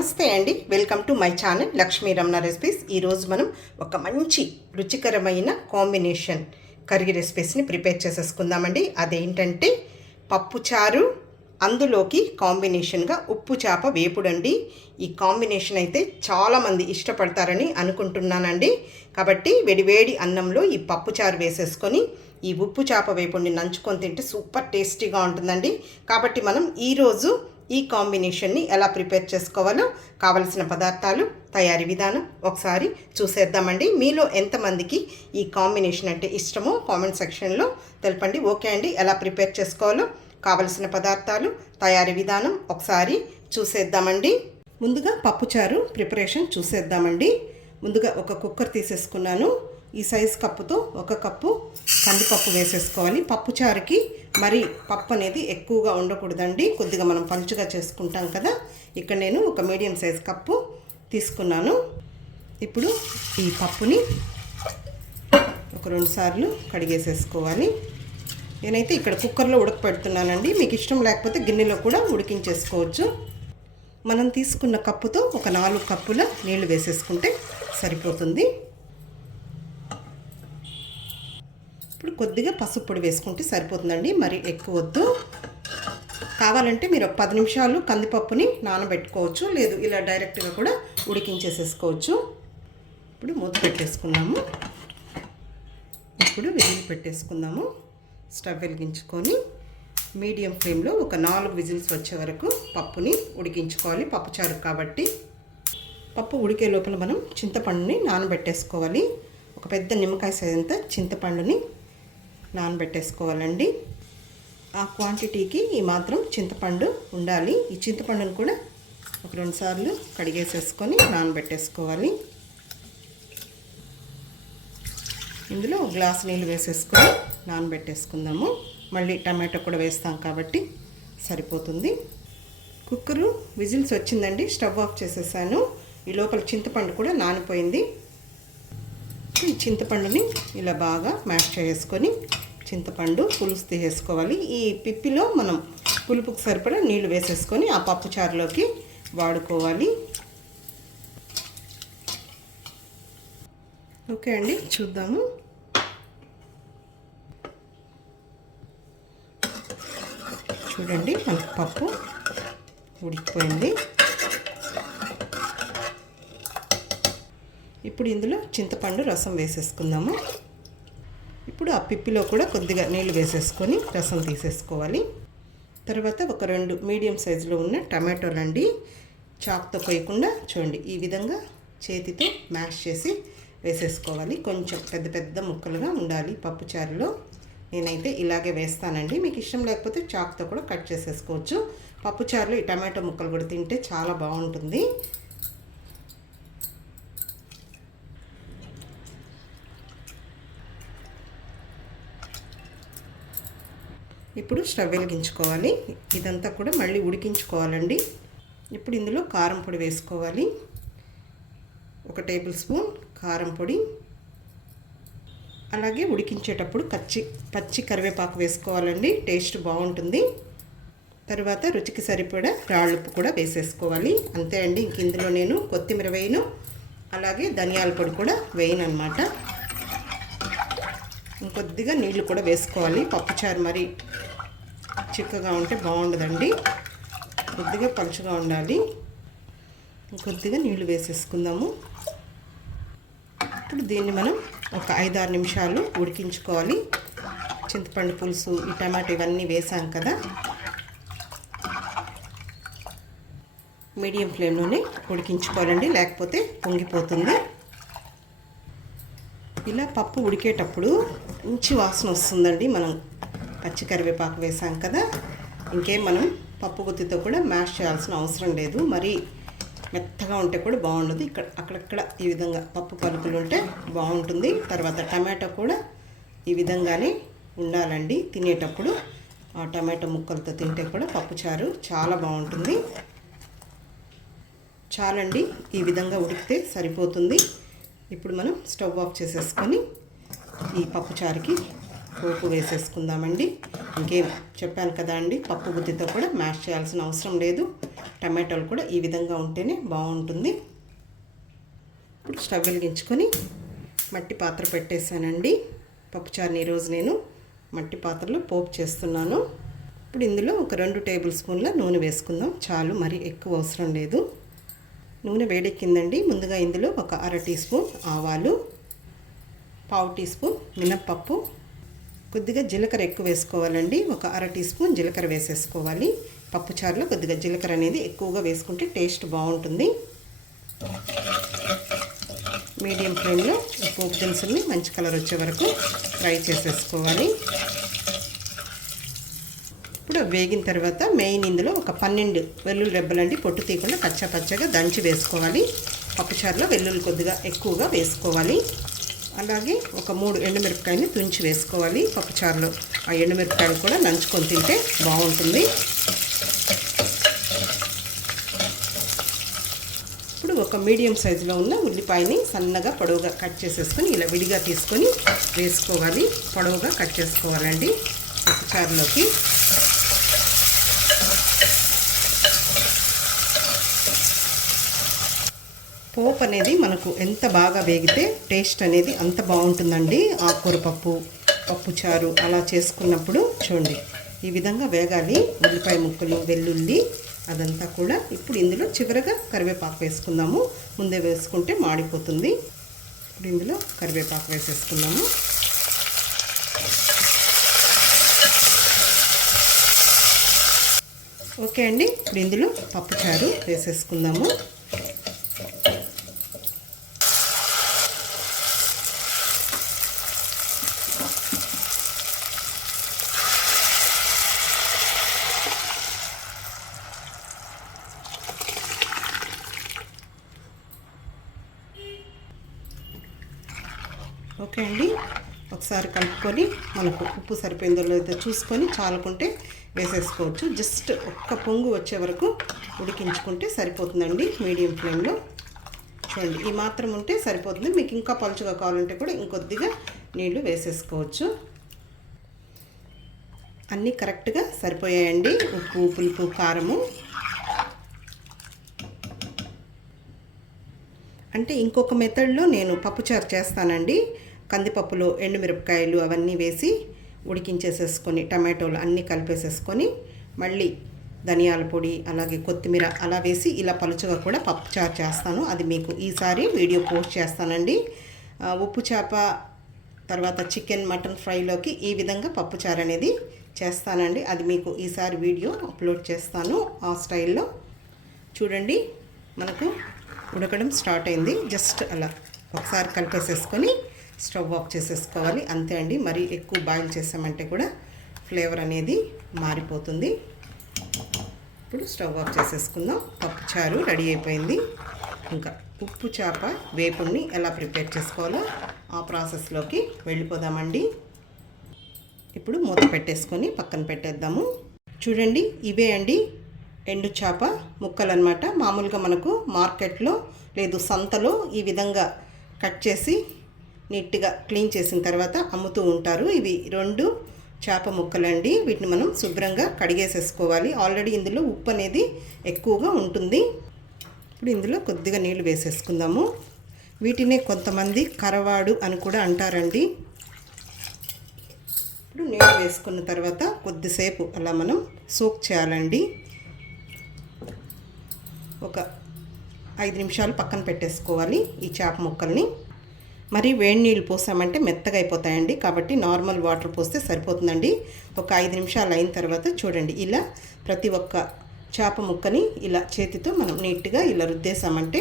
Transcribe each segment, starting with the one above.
నమస్తే అండి. Welcome to my channel Lakshmi Ramana recipes. ఈరోజు మనం ఒక మంచి రుచికరమైన కాంబినేషన్ కర్రీ రెసిపీస్ని ప్రిపేర్ చేసేసుకుందామండి. అదేంటంటే పప్పుచారు అందులోకి కాంబినేషన్గా ఉప్పు చేప వేపుడండి ఈ కాంబినేషన్ అయితే చాలామంది ఇష్టపడతారని అనుకుంటున్నానండి. కాబట్టి వేడివేడి అన్నంలో ఈ పప్పుచారు వేసేసుకొని ఈ ఉప్పు చేప వేపుడిని నంచుకొని తింటే సూపర్ టేస్టీగా ఉంటుందండి. కాబట్టి మనం ఈరోజు ఈ కాంబినేషన్ని ఎలా ప్రిపేర్ చేసుకోవాలో కావలసిన పదార్థాలు తయారీ విధానం ఒకసారి చూసేద్దామండి. మీలో ఎంతమందికి ఈ కాంబినేషన్ అంటే ఇష్టమో కామెంట్ సెక్షన్లో తెలపండి. ఓకే అండి ఎలా ప్రిపేర్ చేసుకోవాలో కావలసిన పదార్థాలు తయారీ విధానం ఒకసారి చూసేద్దామండి. ముందుగా పప్పుచారు ప్రిపరేషన్ చూసేద్దామండి. ముందుగా ఒక కుక్కర్ తీసేసుకున్నాను. ఈ సైజ్ కప్పుతో ఒక కప్పు కందిపప్పు వేసేసుకోవాలి. పప్పు చారుకి మరి పప్పు అనేది ఎక్కువగా ఉండకూడదండి. కొద్దిగా మనం పలుచుగా చేసుకుంటాం కదా. ఇక్కడ నేను ఒక మీడియం సైజ్ కప్పు తీసుకున్నాను. ఇప్పుడు ఈ పప్పుని ఒక రెండు సార్లు కడిగేసేసుకోవాలి. నేనైతే ఇక్కడ కుక్కర్లో ఉడకపెడుతున్నానండి. మీకు ఇష్టం లేకపోతే గిన్నెలో కూడా ఉడికించేసుకోవచ్చు. మనం తీసుకున్న కప్పుతో ఒక నాలుగు కప్పుల నీళ్ళు వేసేసుకుంటే సరిపోతుంది. ఇప్పుడు కొద్దిగా పసుపు పొడి వేసుకుంటే సరిపోతుందండి. మరి ఎక్కువ వద్దు. కావాలంటే మీరు పది నిమిషాలు కందిపప్పుని నానబెట్టుకోవచ్చు. లేదు ఇలా డైరెక్ట్గా కూడా ఉడికించేసేసుకోవచ్చు. ఇప్పుడు మూత పెట్టేసుకున్నాము. ఇప్పుడు విజిల్ పెట్టేసుకుందాము. స్టవ్ వెలిగించుకొని మీడియం ఫ్లేమ్లో ఒక నాలుగు విజిల్స్ వచ్చే వరకు పప్పుని ఉడికించుకోవాలి. పప్పుచారు కాబట్టి. పప్పు ఉడికే లోపల మనం చింతపండుని నానబెట్టేసుకోవాలి. ఒక పెద్ద నిమ్మకాయ సైజంతా చింతపండుని నానబెట్టేసుకోవాలండి. ఆ క్వాంటిటీకి ఈ మాత్రం చింతపండు ఉండాలి. ఈ చింతపండును కూడా ఒక రెండు సార్లు కడిగేసేసుకొని నానబెట్టేసుకోవాలి. ఇందులో గ్లాస్ నీళ్ళు వేసేసుకొని నానబెట్టేసుకుందాము. మళ్ళీ టమాటో కూడా వేస్తాం కాబట్టి సరిపోతుంది. కుక్కరు విజిల్స్ వచ్చిందండి. స్టవ్ ఆఫ్ చేసేసాను. ఈ లోపల చింతపండు కూడా నానిపోయింది. ఈ చింతపండుని ఇలా బాగా మ్యాష్ చేసుకొని చింతపండు పులుసు తీసేసుకోవాలి. ఈ పిప్పిలో మనం పులుపుకు సరిపడా నీళ్ళు వేసేసుకొని ఆ పప్పు చారులోకి వాడుకోవాలి. ఓకే అండి చూద్దాము. చూడండి మనకు పప్పు ఉడికిపోయింది. ఇప్పుడు ఇందులో చింతపండు రసం వేసేసుకుందాము. ఇప్పుడు ఆ పిప్పిలో కూడా కొద్దిగా నీళ్ళు వేసేసుకొని రసం తీసేసుకోవాలి. తర్వాత ఒక రెండు మీడియం సైజులో ఉన్న టమాటోలు అండి చాక్తో కొయ్యకుండా చూడండి ఈ విధంగా చేతితో మ్యాష్ చేసి వేసేసుకోవాలి. కొంచెం పెద్ద పెద్ద ముక్కలుగా ఉండాలి పప్పు చారులో. నేనైతే ఇలాగే వేస్తానండి. మీకు ఇష్టం లేకపోతే చాక్తో కూడా కట్ చేసేసుకోవచ్చు. పప్పుచారులు ఈ టమాటో ముక్కలు కూడా తింటే చాలా బాగుంటుంది. ఇప్పుడు స్టవ్ వెలిగించుకోవాలి. ఇదంతా కూడా మళ్ళీ ఉడికించుకోవాలండి. ఇప్పుడు ఇందులో కారం పొడి వేసుకోవాలి. ఒక టేబుల్ స్పూన్ కారం పొడి. అలాగే ఉడికించేటప్పుడు పచ్చి పచ్చి కరివేపాకు వేసుకోవాలండి. టేస్ట్ బాగుంటుంది. తర్వాత రుచికి సరిపడా రాళ్ళుప్పు కూడా వేసేసుకోవాలి. అంతే అండి. ఇంక ఇందులో నేను కొత్తిమీర వేయను. అలాగే ధనియాల పొడి కూడా వేయను అనమాట ఇంకొద్దిగా నీళ్ళు కూడా వేసుకోవాలి. పప్పుచారు మరి చిక్కగా ఉంటే బాగుండదండి. కొద్దిగా పలుచగా ఉండాలి. కొద్దిగా నీళ్ళు వేసేసుకుందాము. ఇప్పుడు దీన్ని మనం ఒక ఐదారు నిమిషాలు ఉడికించుకోవాలి. చింతపండు పులుసు ఈ టమాటో ఇవన్నీ వేసాం కదా. మీడియం ఫ్లేమ్లోనే ఉడికించుకోవాలండి లేకపోతే పొంగిపోతుంది. ఇలా పప్పు ఉడికేటప్పుడు మంచి వాసన వస్తుందండి మనం. పచ్చి కరివేపాకు వేసాం కదా. ఇంకేం మనం పప్పు గుత్తితో కూడా మ్యాష్ చేయాల్సిన అవసరం లేదు. మరి మెత్తగా ఉంటే కూడా బాగుండదు. ఇక్కడ అక్కడక్కడ ఈ విధంగా పప్పు పలుకులు ఉంటే బాగుంటుంది. తర్వాత టమాటో కూడా ఈ విధంగానే ఉండాలండి. తినేటప్పుడు ఆ టమాటో ముక్కలతో తింటే కూడా పప్పుచారు చాలా బాగుంటుంది. చాలండి. ఈ విధంగా ఉడికితే సరిపోతుంది. ఇప్పుడు మనం స్టవ్ ఆఫ్ చేసేసుకొని ఈ పప్పుచారుకి పోపు వేసేసుకుందామండి ఇంకేం చెప్పాను కదా అండి పప్పు బుద్ధితో కూడా మ్యాష్ చేయాల్సిన అవసరం లేదు. టమాటోలు కూడా ఈ విధంగా ఉంటేనే బాగుంటుంది. ఇప్పుడు స్టవ్ వెలిగించుకొని మట్టి పాత్ర పెట్టేశానండి. పప్పుచారుని ఈరోజు నేను మట్టి పాత్రలో పోపు చేస్తున్నాను. ఇప్పుడు ఇందులో ఒక రెండు టేబుల్ స్పూన్ల నూనె వేసుకుందాం. చాలు మరి ఎక్కువ అవసరం లేదు. నూనె వేడెక్కిందండి. ముందుగా ఇందులో ఒక అర టీ స్పూన్ ఆవాలు పావు టీ స్పూన్ మినప్పప్పు కొద్దిగా జీలకర్ర ఎక్కువ వేసుకోవాలండి. ఒక అర టీ స్పూన్ జీలకర్ర వేసేసుకోవాలి. పప్పుచారులో కొద్దిగా జీలకర్ర అనేది ఎక్కువగా వేసుకుంటే టేస్ట్ బాగుంటుంది. మీడియం ఫ్లేమ్లో పోపు దినుసుల్ని మంచి కలర్ వచ్చే వరకు ఫ్రై చేసేసుకోవాలి. ఇప్పుడు వేగిన తర్వాత మెయిన్ ఇందులో ఒక పన్నెండు వెల్లుల్లి రెబ్బలండి పొట్టు తీయకుండా కచ్చా పచ్చగా దంచి వేసుకోవాలి. పప్పుచారులో వెల్లుల్లి కొద్దిగా ఎక్కువగా వేసుకోవాలి. అలాగే ఒక మూడు ఎండుమిరపకాయని తుంచి వేసుకోవాలి పప్పుచారులో ఆ ఎండుమిరపకాయలు కూడా నంచుకొని తింటే బాగుంటుంది. ఇప్పుడు ఒక మీడియం సైజులో ఉన్న ఉల్లిపాయని సన్నగా పొడవుగా కట్ చేసేసుకొని ఇలా విడిగా తీసుకొని వేసుకోవాలి. పొడవుగా కట్ చేసుకోవాలండి. పప్పుచారులోకి పప్పు అనేది మనకు ఎంత బాగా వేగితే టేస్ట్ అనేది అంత బాగుంటుందండి. ఆకుకూర పప్పు పప్పు చారు అలా చేసుకున్నప్పుడు చూడండి ఈ విధంగా వేగాలి. ఉల్లిపాయ ముక్కలు వెల్లుల్లి అదంతా కూడా ఇప్పుడు ఇందులో చివరగా కరివేపాకు వేసుకుందాము. ముందే వేసుకుంటే మాడిపోతుంది. ఇప్పుడు ఇందులో కరివేపాకు వేసేసుకుందాము. ఓకే అండి. ఇప్పుడు ఇందులో పప్పుచారు వేసేసుకుందాము ఓకే అండి ఒకసారి కలుపుకొని మనకు ఉప్పు సరిపోయిందో లేదో చూసుకొని చాలుకుంటే వేసేసుకోవచ్చు. జస్ట్ ఒక్క పొంగు వచ్చే వరకు ఉడికించుకుంటే సరిపోతుందండి మీడియం ఫ్లేమ్లో. చూడండి ఈ మాత్రం ఉంటే సరిపోతుంది. మీకు ఇంకా పలుచగా కావాలంటే కూడా ఇంకొద్దిగా నీళ్ళు వేసేసుకోవచ్చు. అన్నీ కరెక్ట్గా సరిపోయాయండి ఉప్పు పులుపు కారము. అంటే ఇంకొక మెథడ్లో నేను పప్పుచారు చేస్తానండి. కందిపప్పులో ఎండుమిరపకాయలు అవన్నీ వేసి ఉడికించేసేసుకొని టమాటోలు అన్నీ కలిపేసేసుకొని మళ్ళీ ధనియాల పొడి అలాగే కొత్తిమీర అలా వేసి ఇలా పలుచగా కూడా పప్పుచారు చేస్తాను. అది మీకు ఈసారి వీడియో పోస్ట్ చేస్తానండి. ఉప్పు చేప తర్వాత చికెన్ మటన్ ఫ్రైలోకి ఈ విధంగా పప్పుచారు అనేది చేస్తానండి. అది మీకు ఈసారి వీడియో అప్లోడ్ చేస్తాను ఆ స్టైల్లో. చూడండి మనకు ఉడకడం స్టార్ట్ అయింది. జస్ట్ అలా ఒకసారి కలిపేసేసుకొని స్టవ్ ఆఫ్ చేసేసుకోవాలి. అంతే అండి. మరీ ఎక్కువ బాయిల్ చేసామంటే కూడా ఫ్లేవర్ అనేది మారిపోతుంది. ఇప్పుడు స్టవ్ ఆఫ్ చేసేసుకుందాం. పప్పు చారు రెడీ అయిపోయింది. ఇంకా ఉప్పు చేప వేపుడిని ఎలా ప్రిపేర్ చేసుకోవాలో ఆ ప్రాసెస్లోకి వెళ్ళిపోదామండి. ఇప్పుడు మూత పెట్టేసుకొని పక్కన పెట్టేద్దాము. చూడండి ఇవే అండి ఎండు చేప ముక్కలు అనమాట మామూలుగా మనకు మార్కెట్లో లేదు సంతలో ఈ విధంగా కట్ చేసి నీట్గా క్లీన్ చేసిన తర్వాత అమ్ముతూ ఉంటారు. ఇవి రెండు చేప ముక్కలండి. వీటిని మనం శుభ్రంగా కడిగేసేసుకోవాలి. ఆల్రెడీ ఇందులో ఉప్పు అనేది ఎక్కువగా ఉంటుంది. ఇప్పుడు ఇందులో కొద్దిగా నీళ్ళు వేసేసుకుందాము. వీటినే కొంతమంది కరవాడు అని కూడా అంటారండి. ఇప్పుడు నీళ్ళు వేసుకున్న తర్వాత కొద్దిసేపు అలా మనం సోక్ చేయాలండి. ఒక ఐదు నిమిషాలు పక్కన పెట్టేసుకోవాలి ఈ చేప ముక్కల్ని. మరి వేడి నీళ్ళు పోసామంటే మెత్తగా అయిపోతాయండి. కాబట్టి నార్మల్ వాటర్ పోస్తే సరిపోతుందండి. ఒక ఐదు నిమిషాలు అయిన తర్వాత చూడండి. ఇలా ప్రతి ఒక్క చేప ముక్కని ఇలా చేతితో మనం నీట్గా ఇలా రుద్దేసామంటే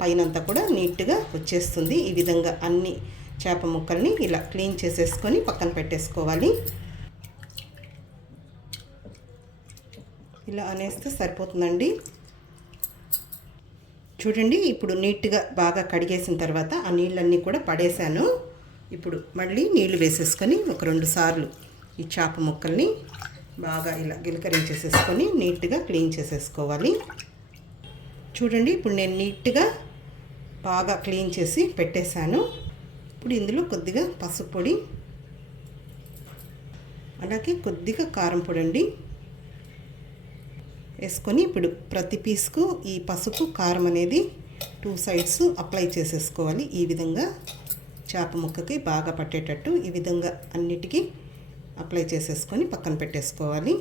పైనంతా కూడా నీట్గా వచ్చేస్తుంది. ఈ విధంగా అన్ని చేప ముక్కల్ని ఇలా క్లీన్ చేసేసుకొని పక్కన పెట్టేసుకోవాలి. ఇలా అనేస్తే సరిపోతుందండి. చూడండి ఇప్పుడు నీట్గా బాగా కడిగేసిన తర్వాత ఆ నీళ్ళన్నీ కూడా పడేశాను. ఇప్పుడు మళ్ళీ నీళ్ళు వేసేసుకొని ఒక రెండు సార్లు ఈ చేప ముక్కల్ని బాగా ఇలా గిలకరించేసేసుకొని నీట్గా క్లీన్ చేసేసుకోవాలి. చూడండి ఇప్పుడు నేను నీట్గా బాగా క్లీన్ చేసి పెట్టేశాను. ఇప్పుడు ఇందులో కొద్దిగా పసుపు పొడి అలాగే కొద్దిగా కారం పొడి అండి. వేసుకొని ఇప్పుడు ప్రతి పీస్కు ఈ పసుపు కారం అనేది టూ సైడ్స్ అప్లై చేసేసుకోవాలి. ఈ విధంగా చేప ముక్కకి బాగా పట్టేటట్టు ఈ విధంగా అన్నిటికీ అప్లై చేసేసుకొని పక్కన పెట్టేసుకోవాలి.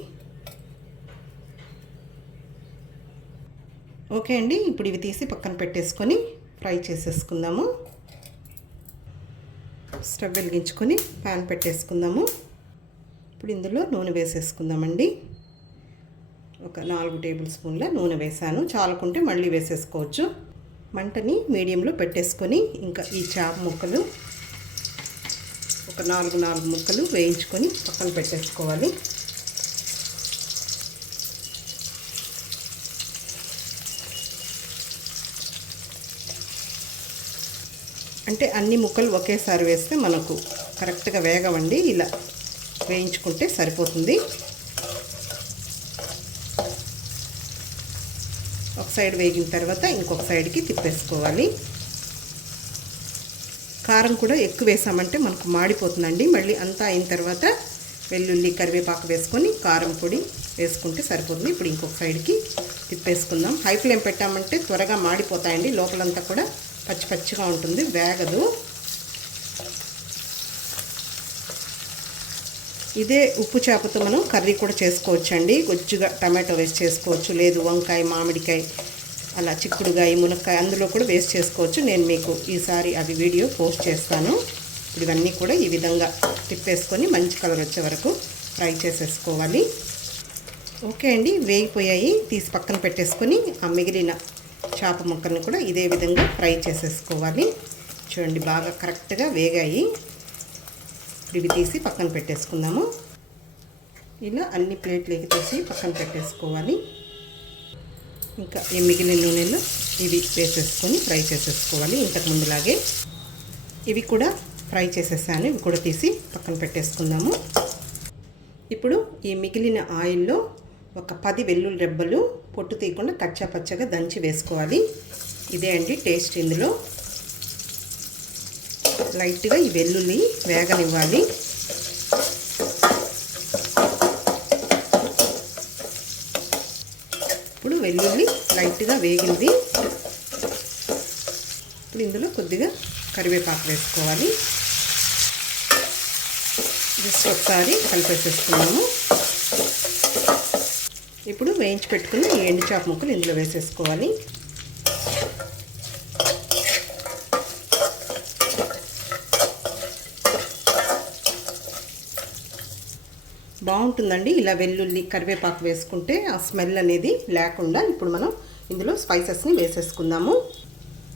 ఓకే అండి ఇప్పుడు ఇవి తీసి పక్కన పెట్టేసుకొని ఫ్రై చేసేసుకుందాము. స్టవ్ వెలిగించుకొని ప్యాన్ పెట్టేసుకుందాము. ఇప్పుడు ఇందులో నూనె వేసేసుకుందామండి. ఒక నాలుగు టేబుల్ స్పూన్ల నూనె వేసాను చాలకుంటే మళ్ళీ వేసేసుకోవచ్చు. మంటని మీడియంలో పెట్టేసుకొని ఇంకా ఈ చేప ముక్కలు ఒక నాలుగు నాలుగు ముక్కలు వేయించుకొని పక్కన పెట్టేసుకోవాలి. అంటే అన్ని ముక్కలు ఒకేసారి వేస్తే మనకు కరెక్ట్గా వేగవండి. ఇలా వేయించుకుంటే సరిపోతుంది. సైడ్ వేగిన తర్వాత ఇంకొక సైడ్కి తిప్పేసుకోవాలి. కారం కూడా ఎక్కువ వేసామంటే మనకు మాడిపోతుందండి. మళ్ళీ అంతా అయిన తర్వాత వెల్లుల్లి కరివేపాకు వేసుకొని కారం పొడి వేసుకుంటే సరిపోతుంది. ఇప్పుడు ఇంకొక సైడ్కి తిప్పేసుకుందాం. హై ఫ్లేమ్ పెట్టామంటే త్వరగా మాడిపోతాయండి. లోపలంతా కూడా పచ్చి పచ్చిగా ఉంటుంది. వేగదు. ఇదే ఉప్పు చేపతో మనం కర్రీ కూడా చేసుకోవచ్చండి. గుజ్జుగా టమాటో వేస్ట్ చేసుకోవచ్చు లేదు వంకాయ మామిడికాయ అలా చిక్కుడుగాయ మునక్కాయ అందులో కూడా వేస్ట్ చేసుకోవచ్చు. నేను మీకు ఈసారి అవి వీడియో పోస్ట్ చేస్తాను. ఇవన్నీ కూడా ఈ విధంగా తిప్పేసుకొని మంచి కలర్ వచ్చే వరకు ఫ్రై చేసేసుకోవాలి. ఓకే అండి వేగిపోయాయి. తీసి పక్కన పెట్టేసుకొని ఆ మిగిలిన చేప ముక్కలను కూడా ఇదే విధంగా ఫ్రై చేసేసుకోవాలి. చూడండి బాగా కరెక్ట్గా వేగాయి. ఇవి తీసి పక్కన పెట్టేసుకుందాము. ఇలా అన్ని ప్లేట్లకి తీసి పక్కన పెట్టేసుకోవాలి. ఇంకా ఈ మిగిలిన నూనెలో ఇవి వేసేసుకొని ఫ్రై చేసేసుకోవాలి ఇంతకు ముందులాగే. ఇవి కూడా ఫ్రై చేసేసాను ఇవి కూడా తీసి పక్కన పెట్టేసుకుందాము. ఇప్పుడు ఈ మిగిలిన ఆయిల్లో ఒక పది వెల్లుల్లి రెబ్బలు పొట్టు తీయకుండా కచ్చా పచ్చగా దంచి వేసుకోవాలి. ఇదే అండి టేస్ట్ ఇందులో. లైట్గా ఈ వెల్లుల్లి వేగనివ్వాలి. ఇప్పుడు వెల్లుల్లి లైట్గా వేగింది. ఇప్పుడు ఇందులో కొద్దిగా కరివేపాకు వేసుకోవాలి. జస్ట్ ఒకసారి కలిపేసేసుకున్నాము. ఇప్పుడు వేయించి పెట్టుకున్న ఈ ఎండు చాప ముక్కలు ఇందులో వేసేసుకోవాలి. బాగుంటుందండి. ఇలా వెల్లుల్లి కరివేపాకు వేసుకుంటే ఆ స్మెల్ అనేది లేకుండా ఇప్పుడు మనం ఇందులో స్పైసెస్ని వేసేసుకుందాము.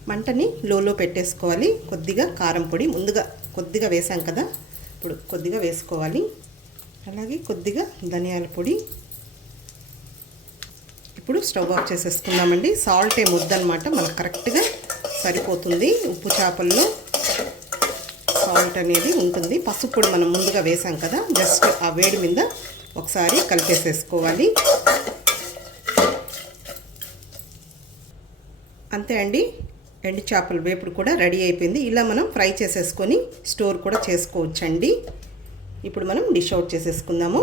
మంటని లోలో పెట్టేసుకోవాలి. కొద్దిగా కారం పొడి ముందుగా కొద్దిగా వేసాం కదా ఇప్పుడు కొద్దిగా వేసుకోవాలి. అలాగే కొద్దిగా ధనియాల పొడి ఇప్పుడు స్టవ్ ఆఫ్ చేసేసుకుందామండి. సాల్ట్ ఏ ముద్దనమాట మనకు కరెక్ట్గా సరిపోతుంది. ఉప్పు చేపల్లో సాల్ట్ అనేది ఉంటుంది. పసుపు పొడి మనం ముందుగా వేసాం కదా జస్ట్ ఆ వేడి మీద ఒకసారి కలిపేసేసుకోవాలి. అంతే అండి. ఎండు చేపల వేపుడు కూడా రెడీ అయిపోయింది. ఇలా మనం ఫ్రై చేసేసుకొని స్టోర్ కూడా చేసుకోవచ్చండి. ఇప్పుడు మనం డిష్ అవుట్ చేసేసుకుందాము.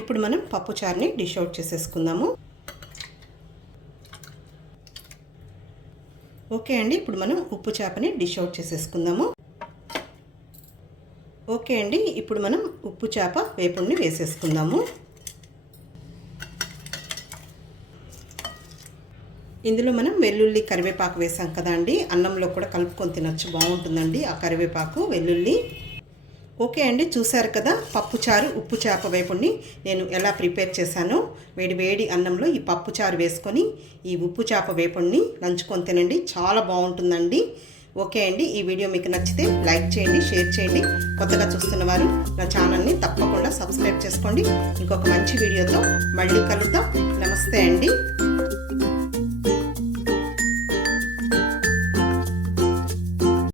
ఇప్పుడు మనం పప్పు చారుని డిష్ అవుట్ చేసేసుకుందాము. ఓకే అండి. ఇప్పుడు మనం ఉప్పు చేపని డిష్ అవుట్ చేసేసుకుందాము. ఓకే అండి ఇప్పుడు మనం ఉప్పు చేప వేపుడిని వేసేసుకుందాము. ఇందులో మనం వెల్లుల్లి కరివేపాకు వేసాం కదా అండి అన్నంలో కూడా కలుపుకొని తినొచ్చు బాగుంటుందండి ఆ కరివేపాకు వెల్లుల్లి. ఓకే అండి చూసారు కదా పప్పు చారు ఉప్పు చేప వేపుడిని నేను ఎలా ప్రిపేర్ చేశానో వేడి వేడి అన్నంలో ఈ పప్పు చారు వేసుకొని ఈ ఉప్పు చేప వేపుడిని నంచుకొని తినండి చాలా బాగుంటుందండి. ఓకే అండి. ఈ వీడియో మీకు నచ్చితే లైక్ చేయండి షేర్ చేయండి. కొత్తగా చూస్తున్న వారు నా ఛానల్ని తప్పకుండా సబ్స్క్రైబ్ చేసుకోండి. ఇంకొక మంచి వీడియోతో మళ్ళీ కలుద్దాం. నమస్తే అండి.